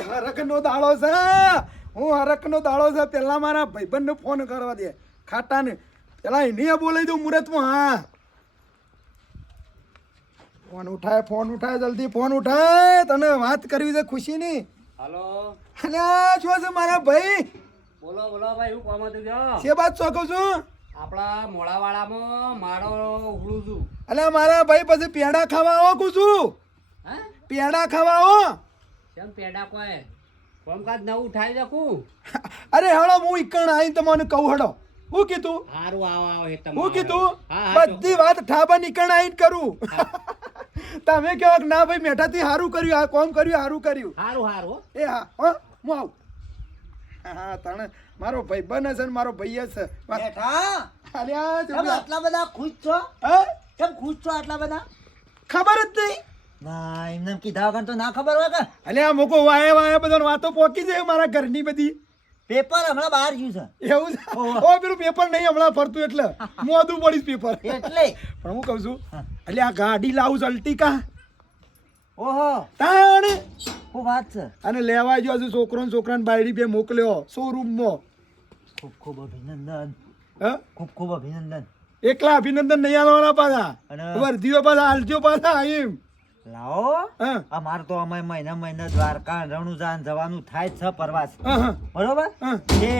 ભાઈ હરકનો દાડો છે. હું હરકનો દાડો છે. પેલા મારા ભાઈબંધને ફોન કરવા દે ખાટાને. પેલા એને બોલાવી દઉં મુહૂર્તમાં. હા ફોન ઉઠાય જલ્દી ફોન ઉઠાય. તને વાત કરવી છે ખુશીની. હાલો. અલ્યા શું છે મારા ભાઈ? બોલો ભાઈ, હું કોમ હતું ગયો? છે વાત ચોકું છું. આપણા મોડાવાળામાં માળો ઉઘડું છું. અલ્યા મારા ભાઈ પછી પેડા ખાવા આવો કું છું. હે? પેડા ખાવા આવો. કેમ પેડા કોઈ કોમકાજ ન ઉઠાવી દઉં? અરે હેડો હું ઈકણ આવીને તમને કહું. હેડો હું કીધું? હારું આવો હે તમે. હું કીધું? હા, બધી વાત ઠાબા નીકળ આવીને કરું. તમે કહો કે ના ભાઈ મેઠાથી સારું કર્યું, આ કોમ કર્યું, સારું કર્યું. હારું એ હા હો હું આવું. હા તને મારો ભાઈ બને છે ને મારો ભાઈ છે. બેઠા અલ્યા કેમ આટલા બધા ખુશ છો? હા કેમ ખુશ છો આટલા બધા? ખબર જ નહીં. ના એમને કીધા વગર તો ના ખબર હોય કે અલ્યા મોકો વાય બધાને વાતો પોકી જાય મારા ઘરની બધી. પેપર હમણાં બહાર ગયું છે એવું છે? ઓ પેલું પેપર નહીં હમણાં ફરતું એટલે મોદું પડીશ પેપર. એટલે પણ હું કહું છું અલ્યા આ ગાડી લાવું છું અલ્ટિકા. ઓહો તાણ શું વાત છે. અને લેવા જો હજુ છોકરાને બાયડી બે મોકલ્યો શોરૂમમાં. ખૂબ ખૂબ અભિનંદન. હા ખૂબ અભિનંદન. એકલા અભિનંદન નહીં આલવાના પાછા. અને વર્ધીઓ પાછા આલજો પાછા એમ. લાવો હા અમાર તો અમે મહિના દ્વારકા રણુજાન જવાનું થાય જ છે પ્રવાસ. હા બરોબર હા એ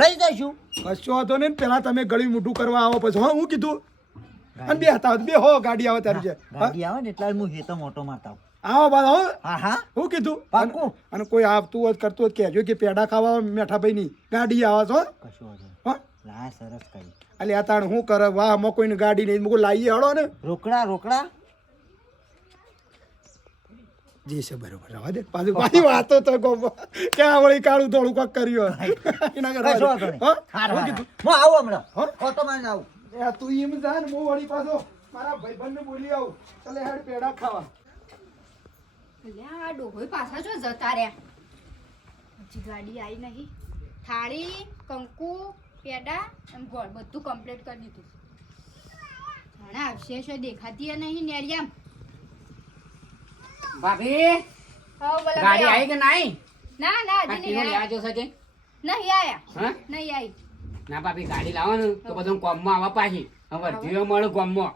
લઈ જઈશું. કશો હતો ને પેલા તમે ગળી મોઢું કરવા આવો પછી. હા હું કીધું અને બે હતા બે હો ગાડી આવે તારી છે. ગાડી આવે ને એટલે હું હેતો મોટો મારતા આવું. આવો પાછા હો. હા હા હું કીધું પાક્કું. અને કોઈ આવતું હોય કરતું હોય કહેજો કે પેડા ખાવા મેઠા ભાઈ ની ગાડી આવે છો. કશું વાંધો નહીં. હા લા સરસ કરી. અલે આ તાણ હું કરે વાહ માં કોઈની ગાડી નહીં મૂકું લાવીએ હળો ને. રોકડા જી છે બરોબર રવા દે પાછી વાતો તો ક્યાં વળી કાળું થોડું કોક કર્યું. એના કશો વાંધો નહીં. હા હારું, હું હારું. કીધું હું આવું હમણાં હા? ઓટો મારીને આવું. એ તું એમ જા ને હું વળી પાછો મારા ભાઈબંધને બોલી આવું. ચાલે હેડ પેડા ખાવા. અલ્યા આ ડોહોય પાછા જો જતા રહ્યા. હજી ગાડી આવી નહીં. થાળી કંકુ પેડા અને ગોળ બધું કમ્પ્લીટ કરી દીધું. જાણે આવશે છે દેખાતી ય નહીં નેરિયામ. ભાભી હા બોલા ગાડી આવી કે નહીં? ના ના હજી નહીં લેવા આયા. જો સજે. નહીં આયા હા નહીં આવી. ના ભાભી ગાડી લાવો ને તો બધું કોમમાં આવા પાછી વર્ધીઓ મળે કોમમાં.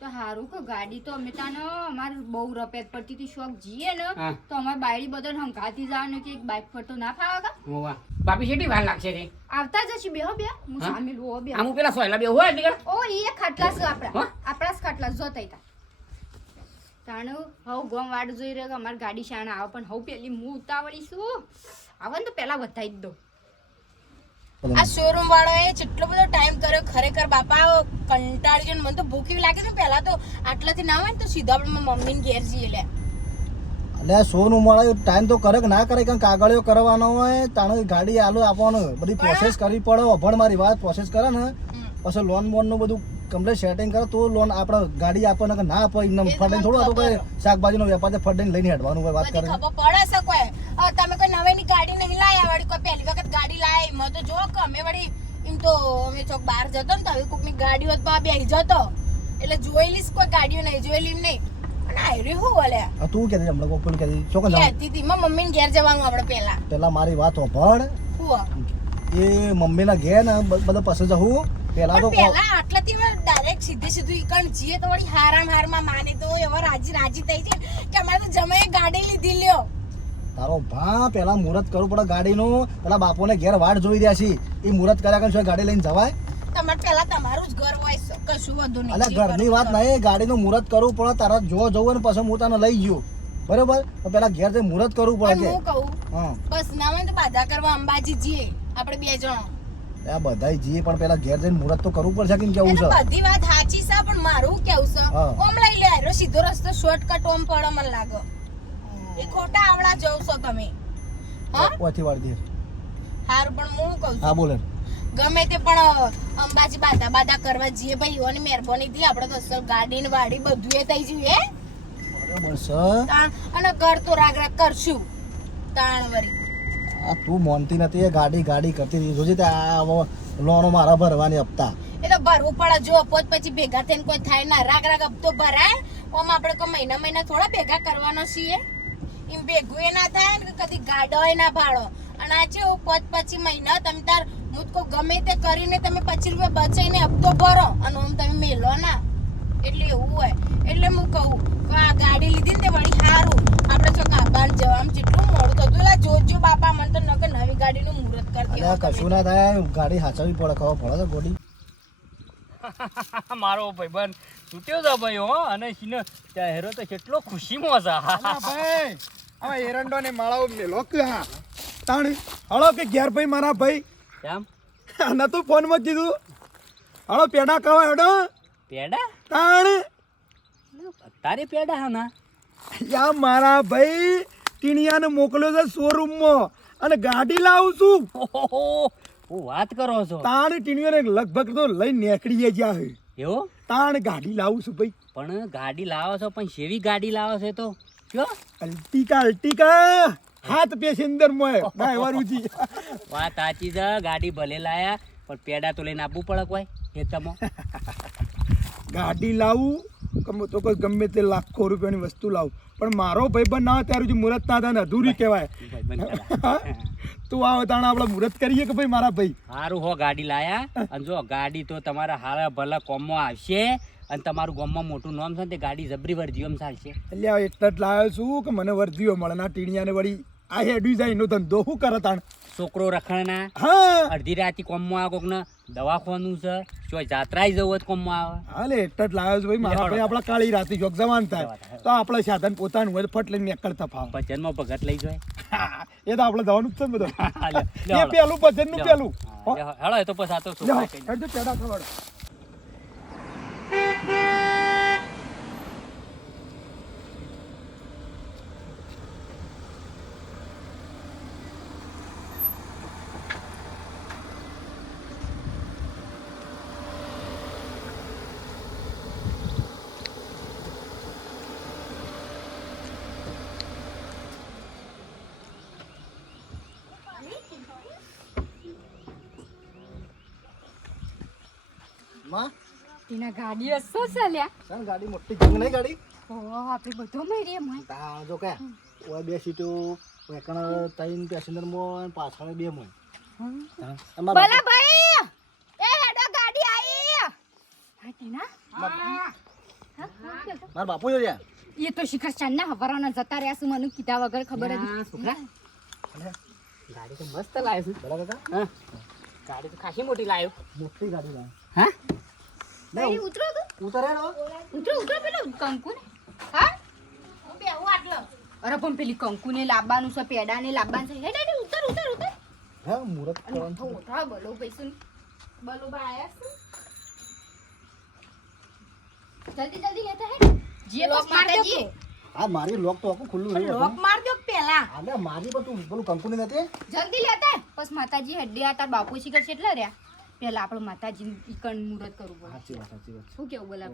તો હારું કે ગાડી તો અમે તાને અમારે બહુ રપેત પડતી હતી શોખ જીએ ને હા. તો અમારે બાયડી બધાને હંકાતી જવાનું કે એક બાઇક પર તો ના ફાવે કા. હોવા ભાભી કેટલી વાર લાગશે રે? આવતા જશે બેહો બે હું હા? સામે લો બે. આમ પેલા સોયલા બે હોય એટલે ઓ ઈ ખાટલા છે આપડા હા? આપડા જ ખાટલા જોતા હતા તાણું હવ ગોમ વાડ જોઈ રહ્યો કે અમારી ગાડી શાણે આવે પણ હવ પેલી હું ઉતાવળી છું આવે ને તો પેલા વધાઈ જ દો. આ શોરૂમ વાળો એ જેટલો બધો ટાઈમ કર્યો ખરેખર બાપા કંટાળી ગયો. મને તો ભૂખ એવી લાગે છે પહેલા તો આટલાથી ના હોય ને તો સીધા આપણે મમ્મીને ઘેર જઈએ લે. એટલે સોનું મળે ટાઈમ તો કરે કે ના કરે કારણ કાગળિયો કરવાનો હોય તાણે ગાડી આલો આપવાનો બધી પ્રોસેસ કરવી પડે. અભણ મારી વાત પ્રોસેસ કરે ને પછી લોન બોન નું બધું કમ્પ્લીટ સેટિંગ કરે તો લોન આપણે ગાડી આપે ને ના આપે એમને ફરડે થોડું હતું કે શાકભાજીનો વેપાર છે ફરડે લઈને હેડવાનું હોય વાત કરે. ખબર પડે છે કોઈ તમે કોઈ નવીની ગાડી નહીં લાયા વળી કોઈ પહેલી વખત ગાડી લાય મેં તો જો કે અમે વળી એમ તો અમે ચોક બહાર જતો ને તો હવે કોઈકની ગાડી હોત તો બેસી જતો એટલે જોયેલી કોઈ ગાડીઓ નહીં જોયેલી નહીં. અને આયરી હું બોલે તું કહેતી હમણાં કોઈ પેલું કહેતી ચોક્કસ કહેતી હતી મારા મમ્મીને ઘેર જવાનું આપણે પહેલા પેલા મારી વાત હોભળ હું એ મમ્મીના ઘેર ને બધા પાસે જવું પેલા તો પણ પહેલા આટલાથી ડાયરેક્ટ સીધું ઈકણ જીએ તો વળી હારમાં માને તો એવા રાજી થઈ છે કે અમારે તો જમાએ ગાડી લીધી લ્યો. તારો ભા પેલા મુહૂર્ત કરવું પડે ગાડીનું. પેલા બાપોને ઘેર વાટ જોઈ રહ્યા છે એ મુહૂર્ત કર્યા કરે ગાડી લઈને જવાય. તમારે પહેલા તમારું જ ઘર હોય છે, કશું વધુ નહીં. એટલે ઘરની વાત નહીં ગાડીનું મુહૂર્ત કરવું પડે. તારા જો જવું ને પછી હું તને લઈ ગયો બરોબર તો પેલા ઘેર જઈને મુહૂર્ત કરવું પડે પણ કે હું કહું હા બસ ના હોય તો બાધા કરવા અંબાજી જઈએ આપણે બે જણ. આ બધાય જઈએ પણ પેલા ઘેર જઈને મુહૂર્ત તો કરવું પડશે કે કેવું છે. બધી વાત સાચી છે પણ મારું કેવું છે હા. ઓમ લઈ લે આયરો સીધો રસ્તો શોર્ટકટ ઓમ પડે મને લાગે. એ ખોટા આવડા જવ છો તમે. હા ઓથી વાળી દે. હારું પણ હું કહું હા છું બોલે ગમે તે પણ અંબાજી બાધા કરવા જઈએ ભાઈ ઓની મહેરબાની થી આપણે તો અસલ ગાડી ને વાડી બધું એ થઈ ગયું હે બરોબર છે. અને ઘર તો રાગ કરશું તાણ વરી. આ તું માનતી નથી એ ગાડી કરતી હતી જોજે તે આ લોનો મારા ભરવાની હપ્તા એ તો ભરવું પડે જો પોત પછી ભેગા થઈને કોઈ થાય ના રાગ હપ્તો ભરાય ઓમ આપણે કોઈ મહિના થોડા ભેગા કરવાના છીએ. એમ ભેગું એ ના થાય ને કે કદી ગાડો ના ભાડો અને આ છે પછી મહિના તમે તાર હું તો ગમે તે કરીને તમે 25 રૂપિયા બચાઈને હપ્તો ભરો અને આમ તમે મેલો ના એટલે એવું હોય એટલે હું કહું કે આ ગાડી લીધી ને તે વળી સારું આપણે જો કાબાર જવામાં જેટલું મોડું થતું એટલે જોજો બાપા મને તો નકે નવી ગાડીનું મુહૂર્ત કરી અલ્યા કશું ના થાય ગાડી હાચવવી પડે ખબર પડે તો ગોડી મારો ભાઈબંધ છૂટ્યો છે ભાઈ હો અને સીને ચહેરો તો કેટલો ખુશીમાં છે અલા ભાઈ હવે એરંડો ને માળાઓ મેલો કે હા તાણ હળો કે ઘેર ભાઈ મારા ભાઈ કેમ આના તો ફોન માં કીધું હળો પેડા ખાવા હેડો પેડા તાણ તારે પેડા હા ના યા મારા ભાઈ ટીણિયાને મોકલ્યો છે શોરૂમ માં અને ગાડી લાવું છું ઓહો હું વાત કરો છો તાણ ટીણિયાને લગભગ તો લઈને નીકળી જ્યાં હે એવો તાણ ગાડી લાવું છું ભાઈ પણ ગાડી લાવો છો પણ શેવી ગાડી લાવો છો તો કયો અલ્ટિકા હાથ પેસેન્જર મોય ડ્રાઈવર ઉજી વાત સાચી છે ગાડી ભલે લાયા પણ પેડા તો લઈને આપવું પડે કોઈ એ તમો ગાડી લાવું તો કોઈ ગમે તે લાખો રૂપિયાની વસ્તુ લાવું પણ મારો ભાઈબંધ ના ત્યારે સુધી મુહૂર્ત ના થાય ને અધૂરી કહેવાય તું આવો તાણે આપણે મુહૂર્ત કરીએ કે ભાઈ મારા ભાઈ સારું હો ગાડી લાયા અને જો ગાડી તો તમારા હારા ભલા કોમમાં આવશે અને તમારું ગામમાં મોટું નામ છે ને તે ગાડી જબરી વર્જીઓમાં ચાલશે એટલે એટલે જ લાવ્યો છું કે મને વર્દીઓ મળે ના ટીણિયાને વળી આ હેડ્યું જાય એનો ધંધો શું કરે તાણ છોકરો રખડના હા અડધી રાતે કોમમાં આવે કોકને દવાખાનું છે જો જાત્રાએ જવું હોય તો કોમમાં આવે હાલે એટલે જ લાવ્યો છું ભાઈ મારા ભાઈ આપણા કાળી રાતે જોક જવાન થાય તો આપણે સાધન પોતાનું હોય તો ફટ લઈને નીકળતા ફાવ ભજનમાં ભગત લઈ જાય એ તો આપણે જવાનું જ છે ને બધું લ્યો, એ પેલું ભજનનું પેલું હેળો એ તો પછી આ તો લ્યો, છોકરા કઈ હેડજો પેડા ખવડાવો. માં તેના ગાડી હસો ચાલ્યા સર ગાડી મોટી જંગ નહીં ગાડી ઓ આપણે બધો મરી એમ તા જો કે ઓય બે સીટો ઓય કણ ત્રણ પેસેન્જર માં પાછળ બે માં ભલા ભાઈ એ હેડો ગાડી આવી હા ટીના મારા બાપુ જો યાર એ તો શિખર ચાંદના હવારાના જતા રહ્યા છું મને કીધા વગર ખબર જ હા, છોકરા ગાડી તો મસ્ત લાવ્યો છું બરાબર કાકા હા ગાડી તો ખાસી મોટી લાવ્યો મોટી ગાડી લાવ હા ભાઈ ઉતરો તું ઉતરે નો ઉતરો પેલો કંકુ ને હા હું બેહું આટલો અરે પણ પેલી કંકુ ને લાવવાનું છે પેડા ને લાવવાનું છે હેડ હેડ ઉતર ઉતર ઉતર હા મુરત કરવાનું છે. ઉઠા બોલો પૈસું બોલો બા આયા છે જલ્દી જલ્દી લેતા હે જે લોક બસ માર મારજો દો આ મારી લોક તો આખું ખુલ્લું રહ્યું લોક માર દો પેલા આલે મારી પણ તું પેલું કંપની નથી જલ્દી લેતા હે. બસ માતાજી હડ્ડી આ તાર બાપુ શીખર છે એટલે રહ્યા પેલા આપણે માતાજી ઈકણ મુહૂર્ત કરવું પડે સાચી વાત શું કેવું બોલા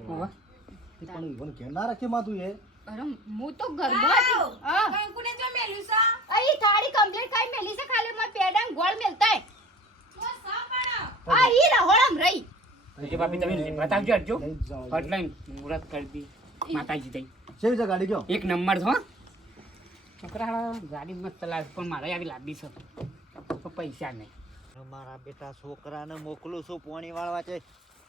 પણ ઈવન કે ના રાખી માં તું એ અરે હું તો ગરબો હતી હા કંકુને જો મેલ્યું છે અહીં થાળી કમ્પ્લીટ કઈ મેલી છે ખાલી માં પેડા ને ગોળ મેલતા હે તો સા પણ આ ઈ રહોળમ રહી જે બાપી તમે બતાવજો હટજો લઈ જ જાઓ. હટલાઈન મુહૂર્ત કરી દી માતાજી દઈ કેવી છે ગાડી કયો એક નંબર છો છોકરા ગાડી મસ્ત લાગે પણ મારે આવી લાંબી છે તો પૈસા નહીં મારા બેટા છોકરાને મોકલું છું પોણી વાળવા છે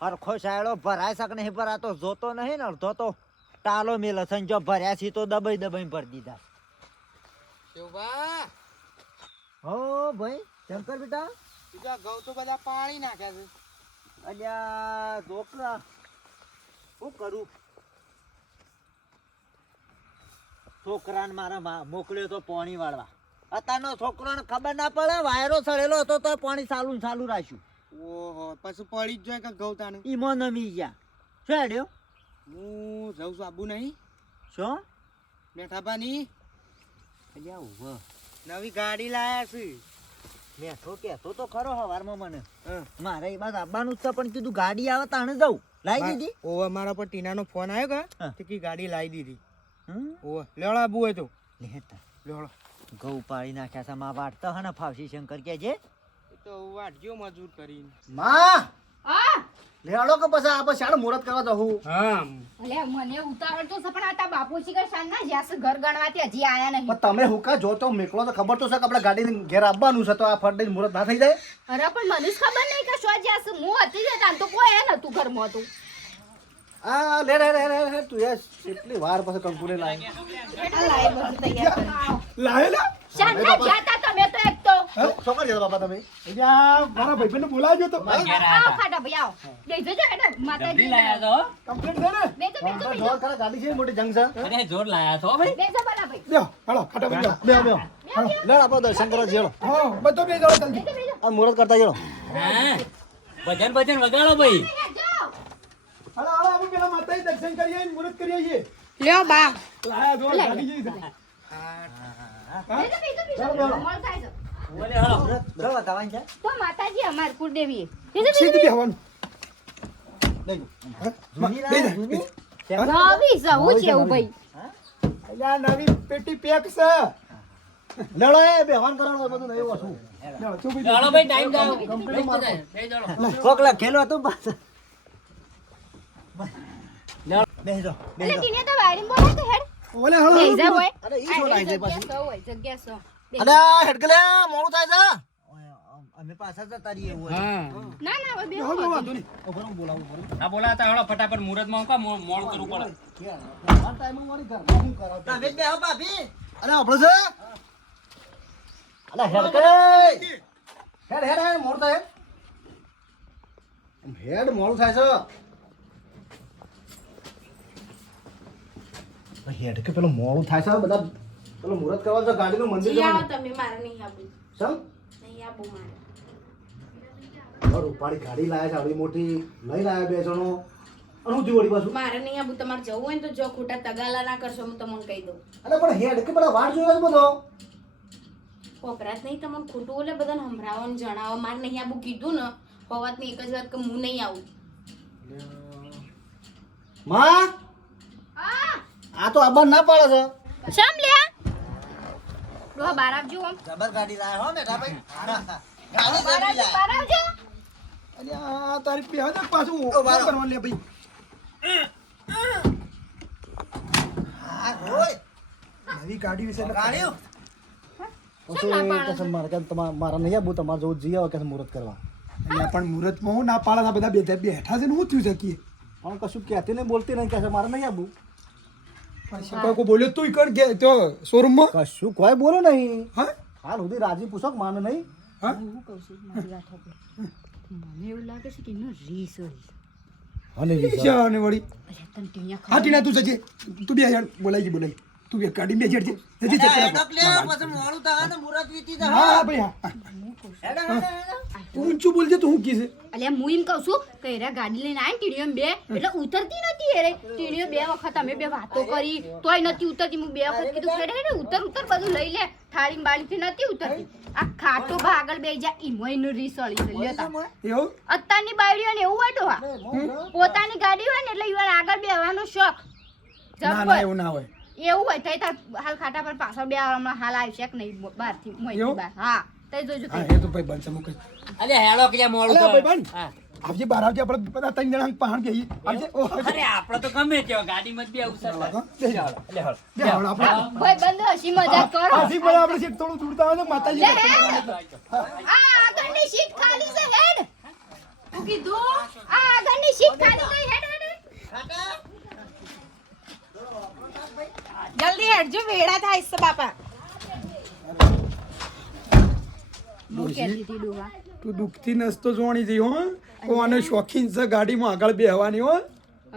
હરખો સાયડો ભરાય શક નહીં ભરાતો જોતો નહીં ને અડધો તો ટાલો મેલે છે ને જો ભર્યા છે તો દબાઈ દબાઈ ભરી દીધા હો ભાઈ શંકર બેટા ઘઉં તો બધા પાણી નાખ્યા છે અલ્યા છોકરા શું કરું છોકરાને મારા મોકલ્યો તો પોણી વાળવા અત્યારનો છોકરાને ખબર ના પડે વાયરો સડેલો હતો તો પાણી ચાલુ ને ચાલુ રાખ્યું ઓહો પછી પડી જ જાય કે ઘઉં તાને ઈમો નમી ગયા શું હેડ્યો હું જઉં છું આબુ નહીં શું મેઠાભાની અલ્યા ઉભો નવી ગાડી લાયા છે મેઠો કહેતો તો ખરો હવારમાં મને હા. મારે એ બાદ આવવાનું જ છે પણ કીધું ગાડી આવે તાણે જવું લાવી દીધી ઓવા મારા પર ટીનાનો ફોન આવ્યો હા. કા તે કી ગાડી લાવી દીધી હમ? ઓવા લેવડો આબુ હોય તો લેતા લેવડો ઘઉં પાડી નાખ્યા છે માં વાટતા હે ને ફાવસી શંકર કે છે એ તો વાટજો મજૂર કરીને માં હા લેવાડો કે પછી આપણે શાળ મુહૂર્ત કરવા જવું હા અલ્યા મને ઉતાવળ તો છે પણ આ તા બાપુજી કે સાંજના જ્યાં છે ઘર ગણવાથી હજી આયા નહીં. પણ તમે હુકા જો તો મેકલો તો ખબર તો છે કે આપણે ગાડીને ઘેર આવવાનું છે તો આ ફટ દઈને મુહૂર્ત ના થઈ જાય. અરે પણ મને જ ખબર નહીં કે શું જ્યાં છે હું હતી જ તાન તો કોઈ એ નતું ઘરમાં હતું. આ લે તું યાર કેટલી વાર પછી કંકુને લાવી. આ લાય બધું તૈયાર કરી. લાયેલા સાંજના જ્યાં તા તમે તો એક તો શું કરી બાપા તમે અહીંયા મારા ભાઈબંધને બોલાવજો તો ઘેર આવો આયા ખાટા ભાઈ આવો બેજો જો હેડો હતા માતાજી જબરી લાયા તો કમ્પ્લીટ છે ને બેજો બેજો બેજો જોર ખરા ગાડી છે મોટી જંગ છે. અરે જોર લાયા તો ભાઈ બેજો બલા ભાઈ લ્યો હાલો ખાટા ભાઈ બેહો બેહો લે આપણે દર્શન કરવા જેલો હા બધો બે જાઓ જલ્દી બેજો બેજો આ મુહૂર્ત કરતા જેલો. હા ભજન ભજન વગાડો ભાઈ જાઓ હાલો હાલો આપણે પેલા માતાજી દર્શન કરીએ અને મુહૂર્ત કરીએ છીએ લ્યો બા લાયા જો ગાડી જેવી છે બેજો બેજો મળ થાય છે બોલે હાલો જો બતાવવાનું છે તો માતાજી અમાર કુળદેવી બેજો સીધી બેહવાનું લેજો. બેજા નવી જવું છે એવું ભાઈ અલ્યા નવી પેટી પેક છે લેડો એ બેહવાન કરવાનો બધું નહીં ઓછું. લ્યો ચૂપ થઈ ચાલો ભાઈ ટાઈમ જાઓ કમ્પ્લીટ મારતો. કોક લખેલું હતું પાછું બેસજો એટલે ટીને તો વાયરિંગ બોલે તો હેડ ઓલે હાલો બેજા હોય અરે ઈ શું લાઈ જાય પાછી. જગ્યા સો હોય જગ્યા સો અરે આ હેડકલે મોડું થાય છે. અમે પાછા જતા રહીએ એવું હોય. હા ના ના હવે બેહો હાલો વાંધો નહીં ઉભો રહો, બોલાવું પડે. હા બોલાતા હળો ફટાફટ મુહૂર્તમાં કા મોડ કરવું પડે આ ટાઈમમાં મારી ઘરમાં શું કરાવતા? તમે જ બેહો ભાભી અરે આપણો છે અલા હેડકલે હેડ હેડ હેડ મોડું થાય હેડ મોડું થાય છે. હેડ કે પેલું મોડું થાય છે બધા પેલું મુહૂર્ત કરવા છે ગાડીનું મંદિર જી આવો જવાનું. તમે મારે નહીં આવું સમ નહીં આવું મારે રૂપાળી ગાડી લાયા છે આવડી મોટી લઈ લાયા બે જણો અને હું વળી પાછું મારે નહીં આવું તમારે જવું હોય ને તો જો ખોટા તગાલા ના કરશો હું તમને કહી દઉં અરે પણ હેડ કે પેલા વાળ જોયો છે બધો વપરાશ નહીં તમને ખોટું એટલે બધાને સંભળાવો ને જણાવો મારે નહીં આવું કીધું ને હોવાતની એક જ વાત કે હું નહીં આવું માં આ તો આબાન ના પાડે છે. શમ લે ડોહા બાર આવજો આમ જબર ગાડી લાયા હો બેટા ભાઈ બાર આવજો બાર આવજો અલ્યા તારી પેહ ને પાછું કરવાનું લે ભાઈ હા હોય નવી ગાડી વિશે એટલે ગાડીઓ પછી કે છે મારે કે મારા નહીં આવું તમારે જવું જઈ આવો કે છે મુહૂર્ત કરવા. અલ્યા પણ મુહૂર્તમાં હું ના પાડે આ બધા બેઠા છે ને હું થયું શકીએ પણ કશું કહેતી નહીં બોલતી નહીં કે છે મારે નહીં આવું. પણ શંકા કો બોલ્યો તું કર કે તો શોરૂમમાં કશું કોઈ બોલો નહીં હા હાલ સુધી રાજી પૂછો કે માને નહીં. હા હું કહું છું મારી વાત સાંભળો. મને એવું લાગે છે કે એનો રીસ હોય અને શાને વળી અરે તને ટીયા હા ટીના તું જજે તું બે યાર બોલાઈ તું બે ગાડી બે જડજે જજે હેડક લે પછી મોડું થાય ને મુરત વીતી જાય હા હા ભાઈ હા હેડક હેડક તું ઊંચું બોલજે તો હું કીધે અલ્યા હું એમ કહું છું કે એરા ગાડી લઈને આવીને ટીણીઓ બે એટલે ઉતરતી નથી એરે ટીણીઓ બે વખત અમે બે વાતો કરી તોય નથી ઉતરતી હું બે વખત કીધું હેડે હેડે ઉતર બધું લઈ લે થાળી બાળીથી નથી ઉતરતી આ ખાટો ભા આગળ બે જા ઈમોયનું રીસ અળી છે લ્યો તા એવું અત્યારની બાયડીઓ ને એવું હોય તો હા પોતાની ગાડી હોય ને એટલે ઈવન આગળ બેહવાનો શોખ ના ના જબ્બર. એવું ના હોય એવું હોય તઈ તાર હાલ ખાટા પર પાછળ બે હમણાં હાલ આવશે કે નહીં બહારથી મોયથી એવું? બહાર હા તઈ જોજો હા તઈ. એ તો ભાઈ બનશે મૂકે અલે હેડો કે મોડું અલ્યા કર. ભાઈ બન હા. આવજે બહાર આવજે આપણે બધા ત્રણ જણા પહાણ કે આવજે ઓ આવજે. અરે આપણે તો ગમે તે ગાડીમાં જ બે અવસર હા, બે જાઓ. અલે હળ બે હાલો આપણે ભાઈ બંધ હસી મજાક કરો આથી પણ આપણે શેઠ થોડું દૂરતા હોય તો માતાજી લે હેડ. આ આગળની સીટ ખાલી છે હેડ હું કીધું આ આગળની સીટ ખાલી છે હેડ હેડ જલ્દી હેડજો વેડા થાય છે બાપા હું કહેતી હતી ડોહા તું દુઃખથી નસતો જોવાની જઈ હો કોને શોખીન છે ગાડીમાં આગળ બેહવાની હો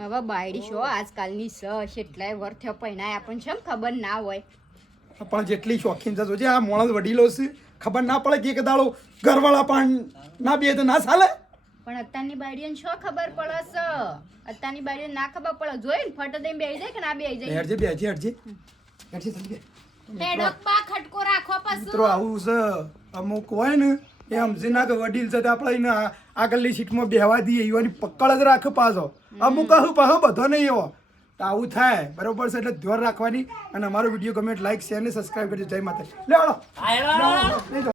હવે બાયડી શો આજકાલની સ કેટલાય વર થયો પૈણાય આપણને છે ખબર ના હોય પણ જેટલી શોખીન છે જોજે આ મોણસ વડીલો છે ખબર ના પડે કે એક દાડો ઘરવાળા પણ ના બે તો ના ચાલે પણ અત્યારની બાયડીઓને શું ખબર પડે છે અત્યારની બાયડીઓને ના ખબર પડે જોઈ ને ફટ દઈને બેહી જાય કે ના બેહી જાય હેડજે બેહજે હેડજે જલ્દી હેડક બા ખટકો રાખવા પાછું મિત્રો આવું છે અમુક હોય ને એ સમજી ના કે વડીલ છે તો આપણે એને આગળની સીટમાં બેહવા દઈએ એવાની પકડ જ રાખે પાછો અમુક આવું પાછો બધો નહીં એવો તો આવું થાય બરોબર છે એટલે ધ્યાન રાખવાની અને અમારો વિડીયો ગમે લાઈક શેર ને સબસ્ક્રાઈબ કરજો જય માતા લે હાલો હા, હેડો, હેડો, હેડો. લઈ જાઓ.